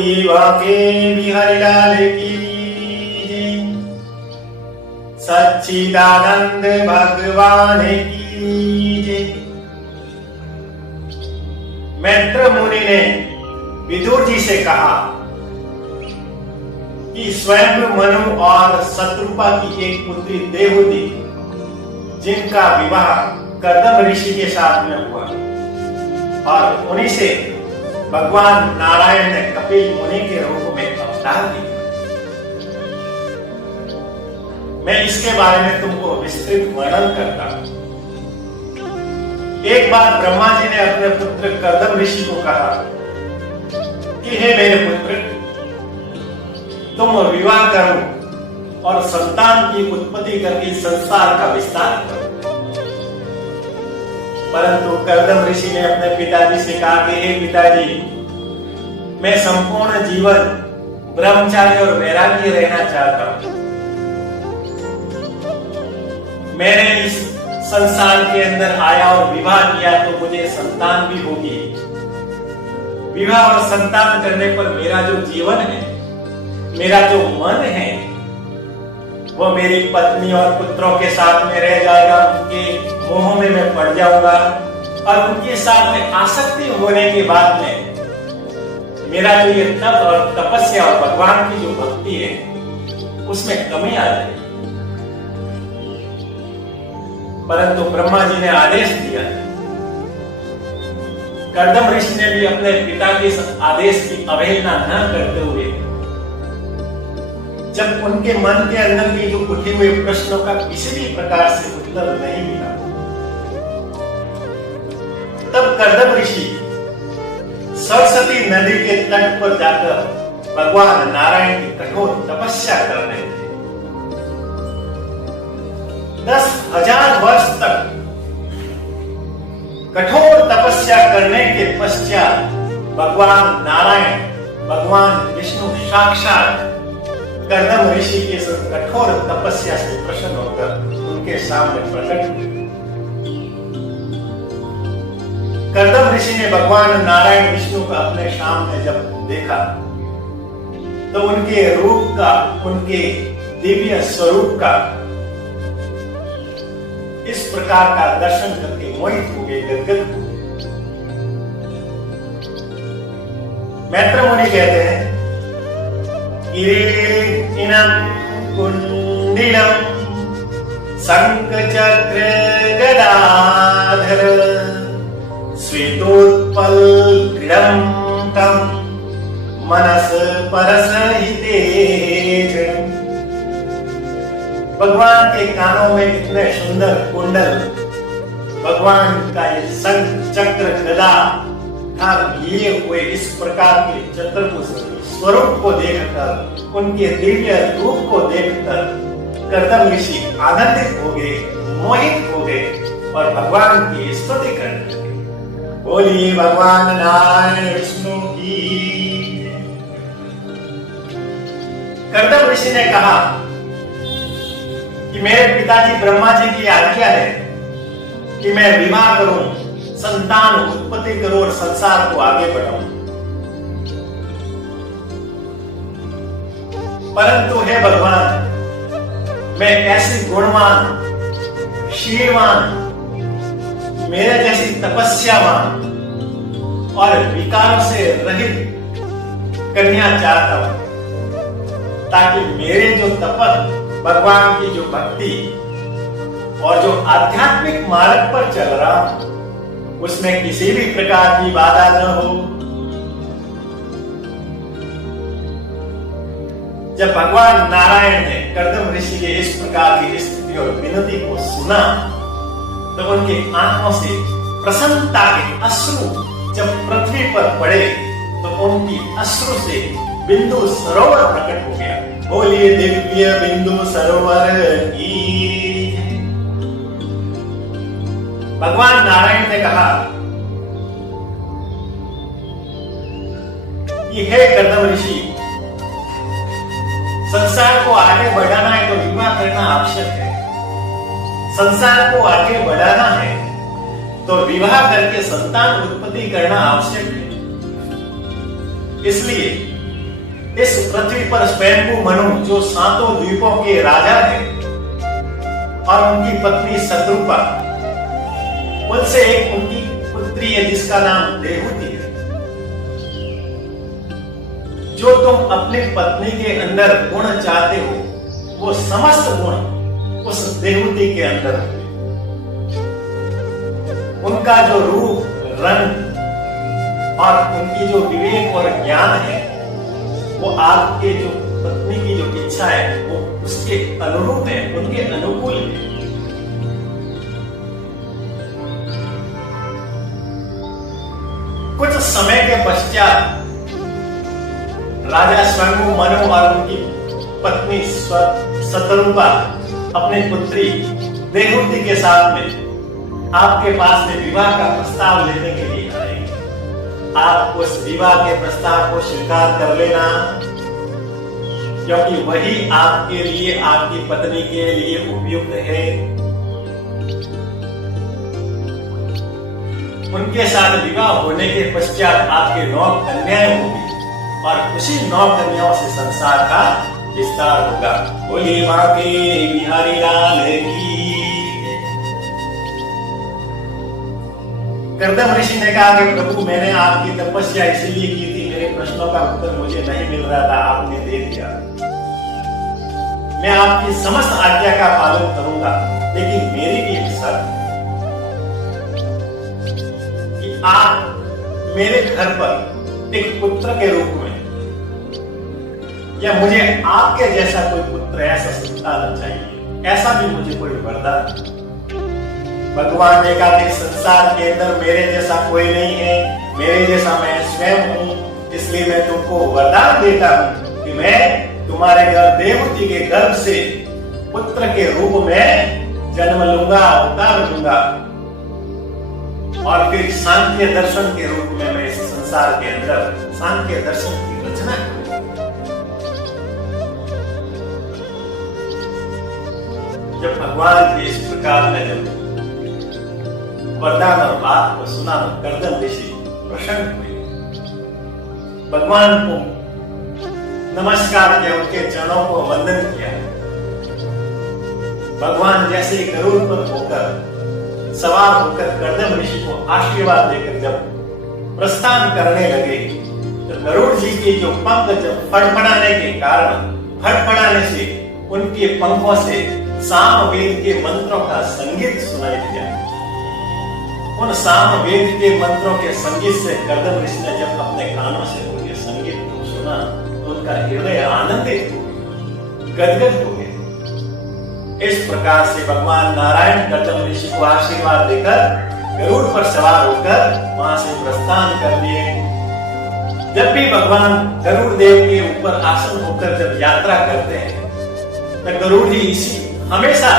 बोलिए बांके बिहारी लाल की जय। सच्चिदानंद भगवान की जय। मैत्र मुनि ने विदुर जी से कहा कि स्वयं मनु और शत्रुपा की एक पुत्री देवहूति, जिनका विवाह कर्दम ऋषि के साथ में हुआ, और उन्हीं से भगवान नारायण ने कपिल मुनि के रूप में अवतार लिया। मैं इसके बारे में तुमको विस्तृत वर्णन करता हूं। एक बार ब्रह्मा जी ने अपने पुत्र कर्दम ऋषि को कहा कि हे मेरे पुत्र, तुम विवाह करो और संतान की उत्पत्ति करके संसार का विस्तार करो। परंतु कर्दम ऋषि ने अपने पिताजी से कहा कि हे पिताजी, मैं संपूर्ण जीवन ब्रह्मचारी और वैरागी रहना चाहता हूं। मैंने इस संसार के अंदर आया और विवाह किया तो मुझे संतान भी होगी। विवाह और संतान करने पर मेरा जो जीवन है, मेरा जो मन है, वो मेरी पत्नी और पुत्रों के साथ में रह जाएगा। उनके मोह में मैं पड़ जाऊंगा और उनके साथ में आसक्ति होने के बाद में मेरा जो ये तप और तपस्या और भगवान की जो भक्ति है, उसमें कमी आ जाएगी। परंतु ब्रह्मा जी ने आदेश दिया। कर्दम ऋषि ने भी अपने पिता के आदेश की अवहेलना न करते हुए, जब उनके मन के अंदर की जो उठे हुए प्रश्नों का किसी भी प्रकार से उत्तर नहीं मिला, तब कर्दम ऋषि सरस्वती नदी के तट पर जाकर भगवान नारायण की कठोर तपस्या कर रहे थे। 10,000 वर्ष तक कठोर तपस्या करने के पश्चात भगवान नारायण, भगवान विष्णु साक्षात कर्दम ऋषि के कठोर तपस्या से प्रसन्न होकर उनके सामने प्रकट हुए। कर्दम ऋषि ने भगवान नारायण विष्णु को अपने सामने जब देखा तो उनके रूप का, उनके दिव्य स्वरूप का इस प्रकार का दर्शन करके मोहित हो गए, गदगद हो गए। मैत्र मुनि कहते हैं, किरीटिनं कुंडिलं शंख चक्र गदाधर श्वेतोत्पल क्रीडं मनस परस हितेज। भगवान के कानों में इतने सुंदर कुंडल, भगवान का ये शंख चक्र गदा लिए हुए इस प्रकार के चतुर्भुज स्वरूप को देखकर, उनके दिव्य रूप को देखकर कर्दम ऋषि आनंदित हो गए, मोहित हो गए और भगवान की स्तुति करने लगे। बोलिए भगवान नारायण विष्णु की। कर्दम ऋषि ने कहा कि मेरे पिताजी ब्रह्मा जी की आज्ञा है कि मैं विवाह करूं, संतान उत्पत्ति करूं और संसार को आगे बढ़ाऊं। परंतु हे भगवान, मैं ऐसी गुणवान, शीलवान, मेरे जैसी तपस्यावान और विकारों से रहित कन्या चाहता हूं, ताकि मेरे जो तप, भगवान की जो भक्ति और जो आध्यात्मिक मार्ग पर चल रहा हूं, उसमें किसी भी प्रकार की बाधा न हो। जब भगवान नारायण ने कर्दम ऋषि के इस प्रकार की स्थिति और विनती को सुना तो उनकी आंखों से प्रसन्नता के अश्रु जब पृथ्वी पर पड़े तो उनकी अश्रु से बिंदु सरोवर प्रकट हो गया। बोलिए दिव्य बिंदु सरोवर की। भगवान नारायण ने कहा कि हे कर्दम ऋषि, संसार को आगे बढ़ाना है तो विवाह करना आवश्यक है। संसार को आगे बढ़ाना है तो विवाह करके संतान उत्पत्ति करना आवश्यक है। इसलिए इस पृथ्वी पर स्वयंभू मनु जो सातों द्वीपों के राजा हैं और उनकी पत्नी शत्रुपा, उनसे एक उनकी पुत्री है जिसका नाम देवहूति है। जो तुम अपनी पत्नी के अंदर गुण चाहते हो वो समस्त गुण उस देवहूति के अंदर है। उनका जो रूप, रंग और उनकी जो विवेक और ज्ञान है वो आपके जो पत्नी की जो इच्छा है वो उसके अनुरूप है, उनके अनुकूल है। कुछ समय के पश्चात राजा स्वयंभू मनु और उनकी पत्नी शत्रुपा अपनी पुत्री देवहूति के साथ में आपके पास में विवाह का प्रस्ताव लेने के लिए आए। आप उस विवाह के प्रस्ताव को स्वीकार कर लेना, क्योंकि वही आपके लिए, आपकी पत्नी के लिए उपयुक्त है। उनके साथ विवाह होने के पश्चात आपके 9 कन्याएं होंगी और उसी 9 कन्याओं से संसार का विस्तार होगा। बोलिए मां के बिहारी लाल की। कर्दम ऋषि ने कहा कि प्रभु, मैंने आपकी तपस्या इसलिए की थी, मेरे प्रश्नों का उत्तर मुझे नहीं मिल रहा था, आपने दे दिया। मैं आपकी समस्त आज्ञा का पालन करूंगा, लेकिन मेरी भी एक शर्त कि आप मेरे घर पर एक पुत्र के रूप में, या मुझे आपके जैसा कोई पुत्र, ऐसा संतान चाहिए, ऐसा भी मुझे कोई वरदान। भगवान ने कहा कि संसार के अंदर मेरे जैसा कोई नहीं है, मेरे जैसा मैं स्वयं हूं, इसलिए मैं तुमको वरदान देता हूं कि मैं तुम्हारे घर देवहूति के गर्भ से पुत्र के रूप में जन्म लूंगा, अवतार लूंगा और फिर सांख्य दर्शन के रूप में मैं इस संसार के अंदर सांख्य दर्शन की रचना करूंगा। जब भगवान के इस प्रकार में जब वरदान और बात को सुना तो कर्दम ऋषि प्रसन्न हुए, भगवान को नमस्कार किया, उनके चरणों को वंदन किया। भगवान जैसे गरुड़ पर होकर सवार होकर कर्दम ऋषि को आशीर्वाद देकर जब प्रस्थान करने लगे तो गरुड़ जी के जो पंख जब फड़फड़ाने के कारण, फड़फड़ाने से उनके पंखों से सामवेद के मंत्रों का संगीत सुनाई दिया। उन सामवेद के मंत्रों के संगीत से कर्दम ऋषि ने जब अपने कानों से उनके संगीत को सुना तो उनका हृदय आनंदित हो गया, गदगद हो गया। इस प्रकार से भगवान नारायण कर्दम ऋषि को आशीर्वाद देकर गरुड़ पर सवार होकर वहां से प्रस्थान कर दिए। जब भी भगवान गरुड़ देव के ऊपर आसन होकर जब यात्रा करते हैं तो गरुड़ जी इसी हमेशा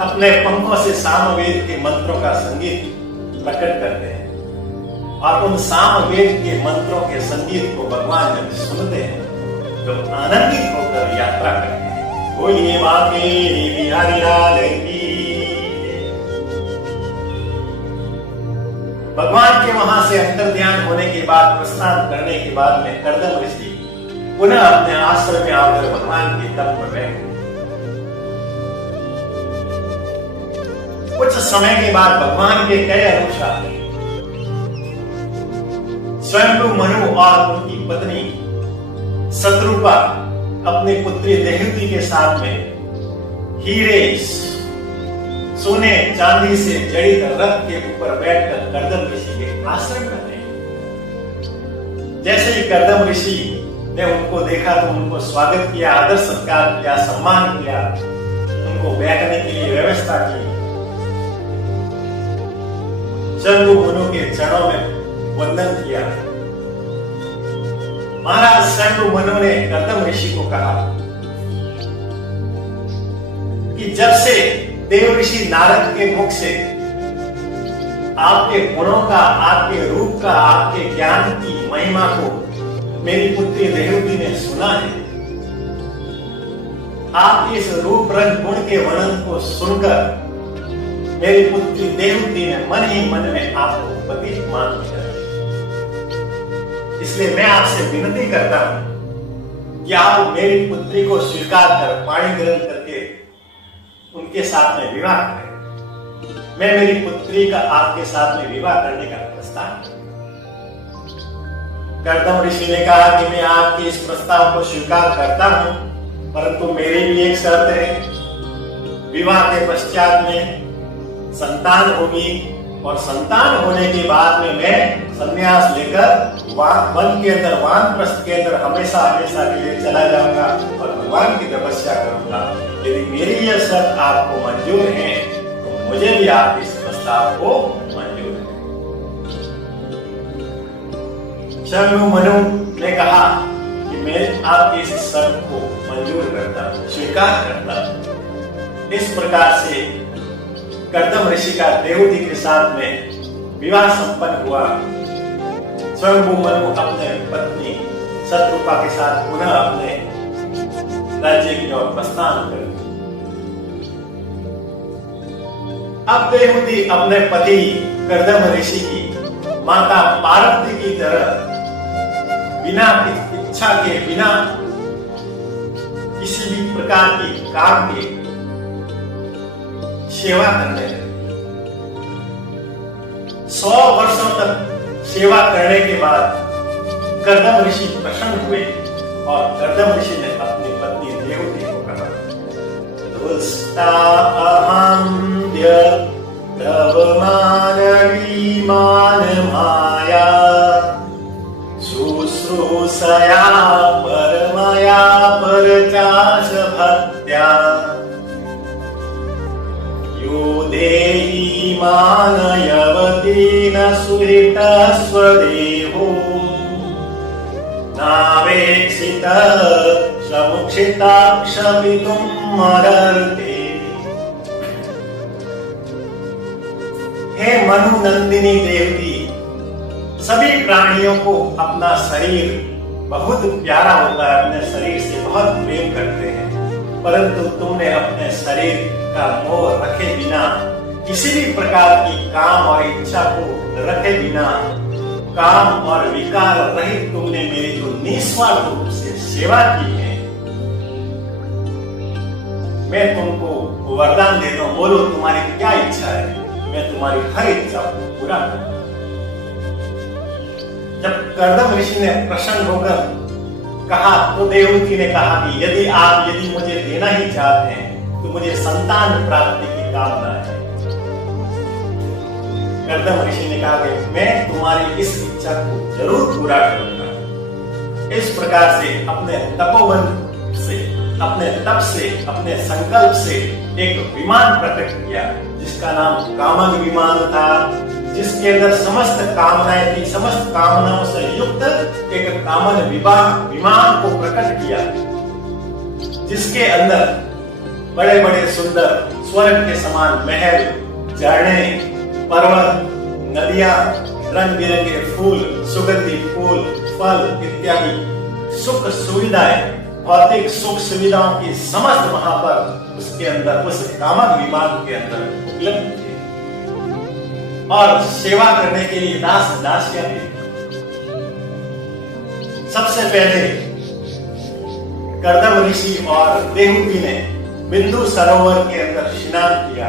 अपने पंखों से सामवेद के मंत्रों का संगीत प्रकट करते हैं और उन सामवेद के मंत्रों के संगीत को भगवान जब सुनते हैं तो आनंदित होकर यात्रा करते हैं। बोलिए बाके बिहारी लाल की। भगवान के वहां से अंतर ध्यान होने के बाद, प्रस्थान करने के बाद में कर्दम ऋषि पुनः अपने आश्रम में आकर भगवान के तप पर बैठे। कुछ समय के बाद भगवान के कई अनुसार स्वयंभू मनु और उनकी पत्नी शत्रुपा अपनी पुत्री देवहूति के साथ में हीरे, सोने, चांदी से जड़ित रथ के ऊपर बैठकर कर्दम ऋषि के आश्रम में रहे। जैसे ही कर्दम ऋषि ने उनको देखा तो उनको स्वागत किया, आदर सत्कार किया, सम्मान किया, उनको बैठने के लिए व्यवस्था की। स्वयंभू मनु के चरणों में वंदन किया। महाराज स्वयंभू मनु ने कर्दम ऋषि को कहा कि जब से देव ऋषि नारद के मुख से आपके गुणों का, आपके रूप का, आपके ज्ञान की महिमा को मेरी पुत्री देवहूति ने सुना है, आपके इस रूप रंग गुण के वर्णन को सुनकर मेरी पुत्री देवहूति ने मन ही मन में आपको पति मान लिया। इसलिए मैं आपसे विनती करता हूं कि आप मेरी पुत्री को स्वीकार कर पाणी ग्रहण करके उनके साथ में विवाह करें। मैं मेरी पुत्री का आपके साथ में विवाह करने का प्रस्ताव। कर्दम ऋषि ने कहा कि मैं आपके इस प्रस्ताव को स्वीकार करता हूं, परंतु मेरी भी एक शर्त है। विवाह के पश्चात में संतान होगी और संतान होने के बाद में मैं संन्यास लेकर वन के अंदर, वानप्रस्थ के अंदर हमेशा हमेशा के लिए चला जाऊंगा और भगवान की तपस्या करूंगा। यदि मेरी यह शर्त आपको मंजूर है तो मुझे भी आप इस प्रस्ताव को मंजूर है। शंभु मनु ने कहा कि मैं आपकी इस शर्त को मंजूर करता हूं, स्वीकार करता हूं। इस प्रकार से कर्दम ऋषि का देवहूति के साथ में विवाह संपन्न हुआ। स्वयं मनु अपने पत्नी शत्रुपा के साथ पुनः अपने राज्य की ओर प्रस्थान कर। अब देवहूति अपने पति कर्दम ऋषि की माता पार्वती की तरह बिना इच्छा के, बिना किसी भी प्रकार की काम के सेवा करने लगे। 100 वर्षों तक सेवा करने के बाद कर्दम ऋषि प्रसन्न हुए और कर्दम ऋषि ने अपनी पत्नी देवहूति को कहा, दुष्टा अहंद्य तव मानवी मान माया शुश्रूषया परमया परचाश भक्त्या यो देहि मानयवती न सुहृत स्वदेहो नावेक्षित समुक्षिता क्षपितुम् मरते। हे मनु नंदिनी देवती, सभी प्राणियों को अपना शरीर बहुत प्यारा होता है, अपने शरीर से बहुत प्रेम करते हैं, परंतु तुमने अपने शरीर का मोह रखे बिना, किसी भी प्रकार की काम और इच्छा को रखे बिना, काम और विकार रहित तुमने मेरी जो निस्वार्थ रूप से सेवा की है, मैं तुमको वरदान देता हूं। बोलो तुम्हारी क्या इच्छा है, मैं तुम्हारी हर इच्छा को पूरा करूंगा। जब कर्दम ऋषि ने प्रसन्न होकर कहा तो देवहूति ने कहा कि यदि मुझे देना ही चाहते हैं तो मुझे संतान प्राप्ति की कामना है। कर्दम ऋषि ने कहा कि मैं तुम्हारी इस इच्छा को जरूर पूरा करूंगा। इस प्रकार से अपने तपोवन से, अपने तप से, अपने संकल्प से एक विमान प्रकट किया जिसका नाम कामन विमान था, जिसके अंदर समस्त कामनाएं थी। समस्त कामनाओं से युक्त एक कामन विमान को प्रकट किया, जिसके अंदर बड़े बड़े सुंदर स्वर्ग के समान महल, झरने, पर्वत, नदियां, रंग बिरंगे फूल, सुगंधी फूल, फल इत्यादि सुख सुविधाएं, भौतिक सुख सुविधाओं की समस्त वहां पर उसके अंदर, उस कामन विमान के अंदर उपलब्ध थे। और सेवा करने के लिए दास दासियां भी। सबसे पहले कर्दम ऋषि और देवहूति ने बिंदु सरोवर के अंदर स्नान किया।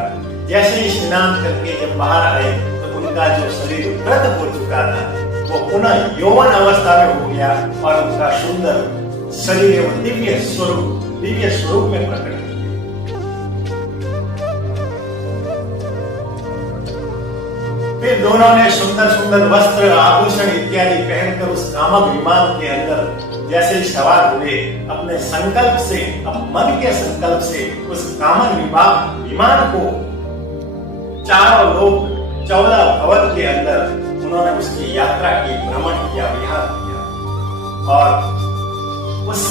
जैसे ही स्नान करके जब बाहर आए तो उनका जो शरीर वृद्ध हो चुका था वो पुनः यौवन अवस्था में हो गया और उनका सुंदर शरीर एवं दिव्य स्वरूप में प्रकट हुआ। फिर दोनों ने सुंदर सुंदर वस्त्र, आभूषण इत्यादि पहनकर उस कामक विमान के अंदर जैसे ही सवार हुए, अपने संकल्प से, मन के संकल्प से उस कामन विमान को चारों लोक 14 भवन के अंदर उन्होंने उसकी यात्रा की, भ्रमण किया, विहार किया। और उस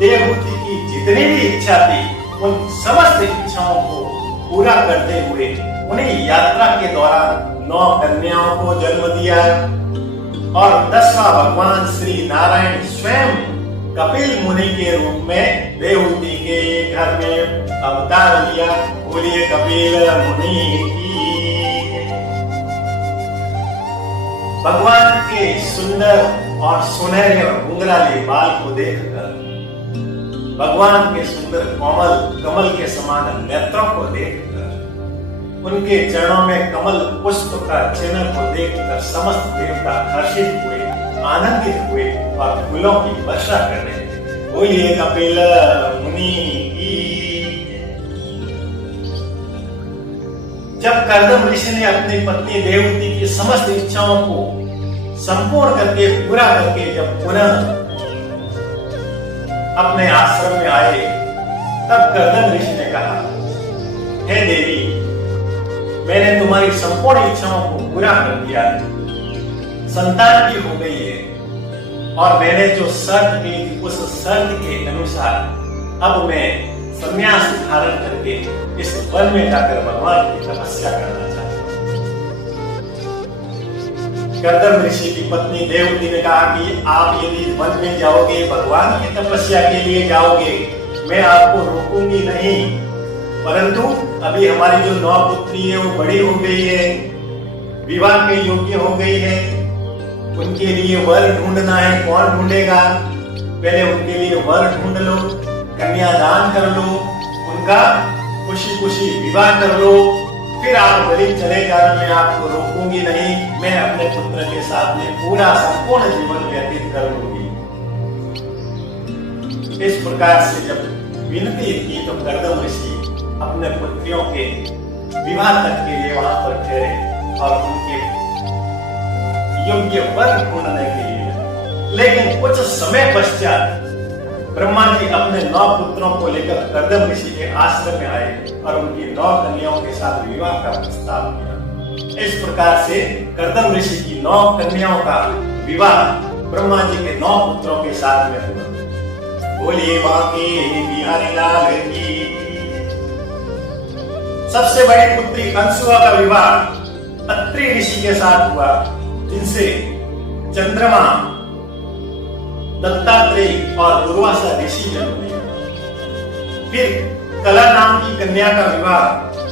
देवहूति की जितनी भी इच्छा थी उन समस्त इच्छाओं को पूरा करते हुए उन्हें यात्रा के दौरान 9 कन्याओं को जन्म दिया और 10वां भगवान श्री नारायण स्वयं कपिल मुनि के रूप में देवहूति के घर में अवतार लिया। बोलिए कपिल मुनि की। भगवान के सुंदर और सुनहरे और घुंघराले बाल को देखकर, भगवान के सुंदर कोमल कमल के समान नेत्रों को देखकर, उनके चरणों में कमल पुष्प का चिन्ह को देखकर समस्त देवता हर्षित हुए, आनंदित हुए और फूलों की वर्षा करने लगे। बोलिए कपिल मुनि की। जब कर्दम ऋषि ने अपनी पत्नी देवती की समस्त इच्छाओं को संपूर्ण करके पूरा करके जब पुनः अपने आश्रम में आए, तब कर्दम ऋषि ने कहा, हे देवी, मैंने तुम्हारी संपूर्ण इच्छाओं को पूरा कर दिया है, संतान भी हो गई है, और मैंने जो शर्त की थी उस शर्त के अनुसार अब मैं संन्यास धारण करके इस वन में जाकर भगवान की तपस्या करना चाहता हूं। कर्दम ऋषि की पत्नी देवती ने कहा कि आप यदि वन में जाओगे, भगवान की तपस्या के लिए जाओगे, मैं आपको रोकूंगी नहीं, परंतु अभी हमारी जो 9 पुत्री है वो बड़ी हो गई है, विवाह के योग्य हो गई है, उनके लिए वर ढूंढना है। कौन ढूंढेगा? पहले उनके लिए वर ढूंढ लो, कन्यादान कर लो, उनका खुशी खुशी विवाह कर लो, फिर आप गरीब चले जाना, मैं आपको रोकूंगी नहीं, मैं अपने पुत्र के साथ में पूरा संपूर्ण जीवन व्यतीत कर लूंगी। इस प्रकार से जब विनती की तो कर्दम ऋषि अपने पुत्रियों के विवाह तक के लिए वहां पर ठहरे और उनके योग्य वर ढूंढने के लिए। लेकिन कुछ समय पश्चात ब्रह्मा जी अपने 9 पुत्रों को लेकर कर्दम ऋषि के आश्रम में आए और उनकी 9 कन्याओं के साथ विवाह का प्रस्ताव किया। इस प्रकार से कर्दम ऋषि की 9 कन्याओं का विवाह ब्रह्मा जी के 9 पुत्रों के साथ में हुआ। बोलिए बाकी बिहारी लाल की। सबसे बड़ी पुत्री अंशुआ का विवाह अत्रि ऋषि के साथ हुआ, जिनसे चंद्रमा, दत्तात्रेय और दुर्वासा ऋषि जन्म लिया। फिर कला नाम की कन्या का विवाह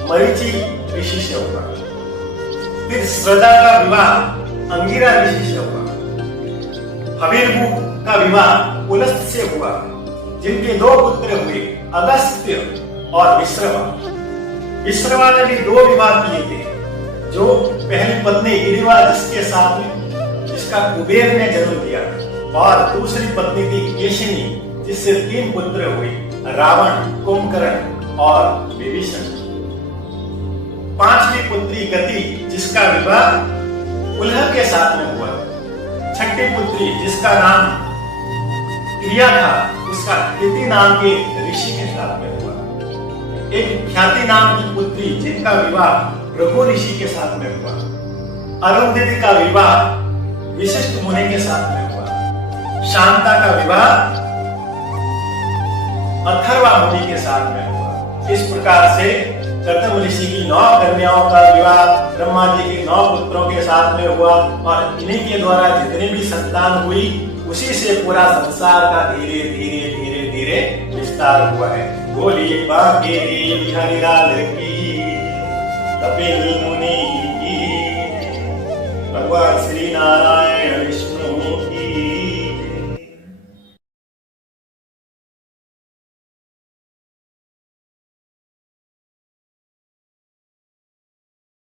मरीचि ऋषि से हुआ। फिर श्रद्धा का विवाह अंगिरा ऋषि से हुआ। हवीरभू का विवाह पुलस्त से हुआ, जिनके 2 पुत्र हुए, अगस्त्य और विश्रवा। विश्रवा ने भी 2 विवाह किए थे। जो पहली पत्नी गिरिवा, जिसके साथ में जिसका कुबेर ने जन्म दिया, और दूसरी पत्नी थी केशिनी, जिससे 3 पुत्र हुए, रावण, कुंभकर्ण और विभीषण। 5वीं पुत्री गति, जिसका विवाह उल्ह के साथ में हुआ। 6ठी पुत्री, जिसका नाम क्रिया था, उसका कृति नाम के ऋषि के साथ में हुआ। एक ख्याति नाम की पुत्री, जिनका विवाह रघु ऋषि के साथ में हुआ। अरुंधति का विवाह विशिष्ट मुनि के साथ में हुआ। शांता का विवाह अथर्वा मुनि के साथ में हुआ। इस प्रकार से कर्दम ऋषि की 9 कन्याओं का विवाह ब्रह्मा जी के 9 पुत्रों के साथ में हुआ, और इन्हीं के द्वारा जितनी भी संतान हुई, उसी से पूरा संसार का धीरे धीरे धीरे धीरे विस्तार हुआ है। बोलिए बाके बिहारी लाल की, कपिल मुनि की, भगवान श्री नारायण विष्णु